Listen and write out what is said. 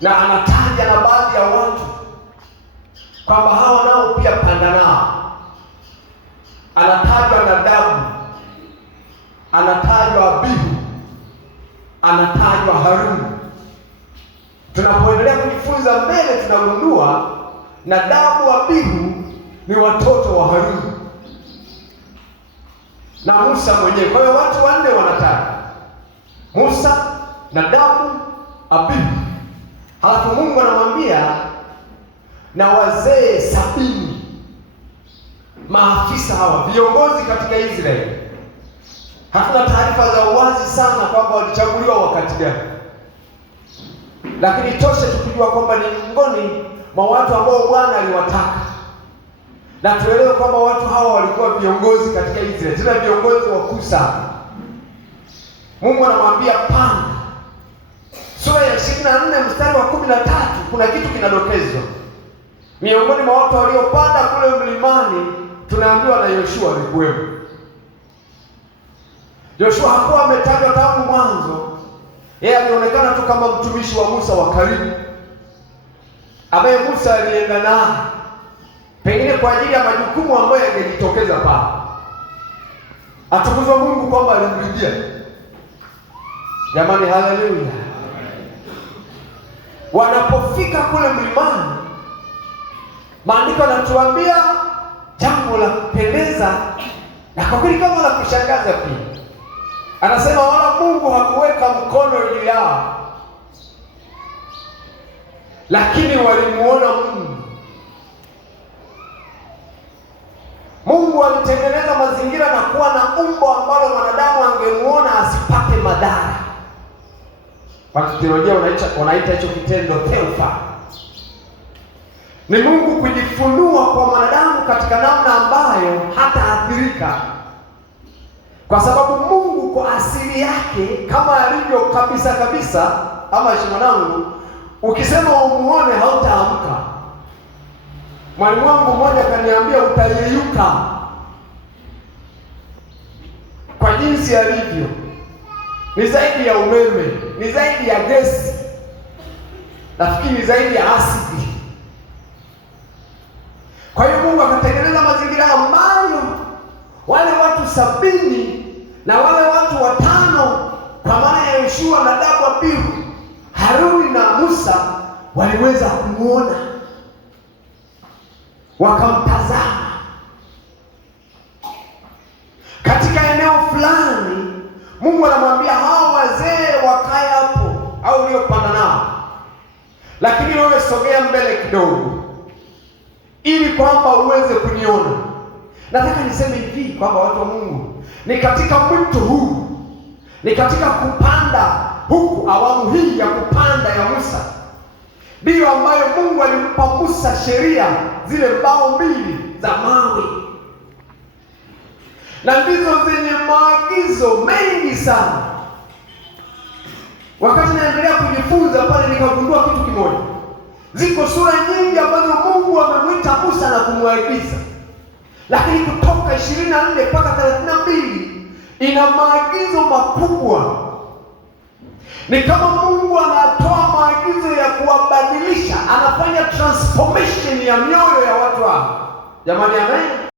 na anataja na baadhi ya watu kwamba hao nao pia panda nao. Anatajwa Nadabu, anatajwa Abihu, anatajwa Haruni. Tunapoendelea kujifunza mbele, tunagundua Nadabu, Abihu ni watoto wa Haruni na Musa mwenyewe. Kwa hiyo watu wanne wanatajwa: Musa, Nadabu, Abihu. Halafu Mungu anamwambia na wazee 70, maafisa hawa, viongozi katika Israeli. Hakuna taarifa za uwazi sana kwamba walichaguliwa wakati gani, lakini tosha tukijua kwamba ni miongoni mwa watu ambao Bwana aliwataka, na tuelewe kwamba watu hawa walikuwa viongozi katika Israeli, tena viongozi wakuu sana. Mungu anamwambia panda. Sura ya 24 mstari wa 13 kuna kitu kinadokezwa. Miongoni mwa watu waliopanda kule mlimani tunaambiwa na Yoshua alikuwepo. Yoshua hakuwa ametajwa tangu mwanzo. Yeye alionekana tu kama mtumishi wa Musa wa karibu, ambaye Musa alienda naye pengine kwa ajili ya majukumu ambayo yangejitokeza pale. Atukuzwe Mungu kwamba alimrudia. Jamani, haleluya! Wanapofika kule mlimani, maandiko yanatuambia jambo la kupendeza na kwa kweli kama la kushangaza pia. Anasema wala Mungu hakuweka mkono juu yao, lakini walimuona Mungu. Mungu alitengeneza mazingira na kuwa na umbo ambalo mwanadamu angemuona asipate madhara. Wakitheolojia wanaita hicho kitendo theofa. Ni Mungu kujifunua kwa mwanadamu katika namna ambayo hataathirika, kwa sababu Mungu kwa asili yake kama alivyo kabisa kabisa, ama mwanangu, ukisema umuone hautaamka. Mwalimu wangu mmoja kaniambia utayeyuka kwa jinsi alivyo. Ni zaidi ya umeme, ni zaidi ya gesi, nafikiri ni zaidi ya asidi. Kwa hiyo Mungu akatengeneza mazingira ambayo wale watu 70 na wale watu 5 kwa maana ya Yoshua, Nadabu, Abihu, Haruni na Musa waliweza kumuona, wakamtazama katika eneo fulani. Mungu anamwambia hao wazee wakae hapo, au uliopanda nao, lakini wewe sogea mbele kidogo ili kwamba uweze kuniona. Nataka niseme hivi kwamba watu wa Mungu, ni katika mwito huu, ni katika kupanda huku, awamu hii ya kupanda ya Musa, ndiyo ambayo Mungu alimpa Musa sheria, zile mbao 2 za mawe, na ndizo zenye maagizo mengi sana. Wakati naendelea kujifunza pale, nikagundua kitu kimoja. Ziko sura nyingi ambazo Mungu amemwita Musa na kumwagiza, lakini Kutoka 24 mpaka 32 ina maagizo makubwa. Ni kama Mungu anatoa maagizo ya kuwabadilisha, anafanya transformation ya mioyo ya watu hao. Jamani, amen.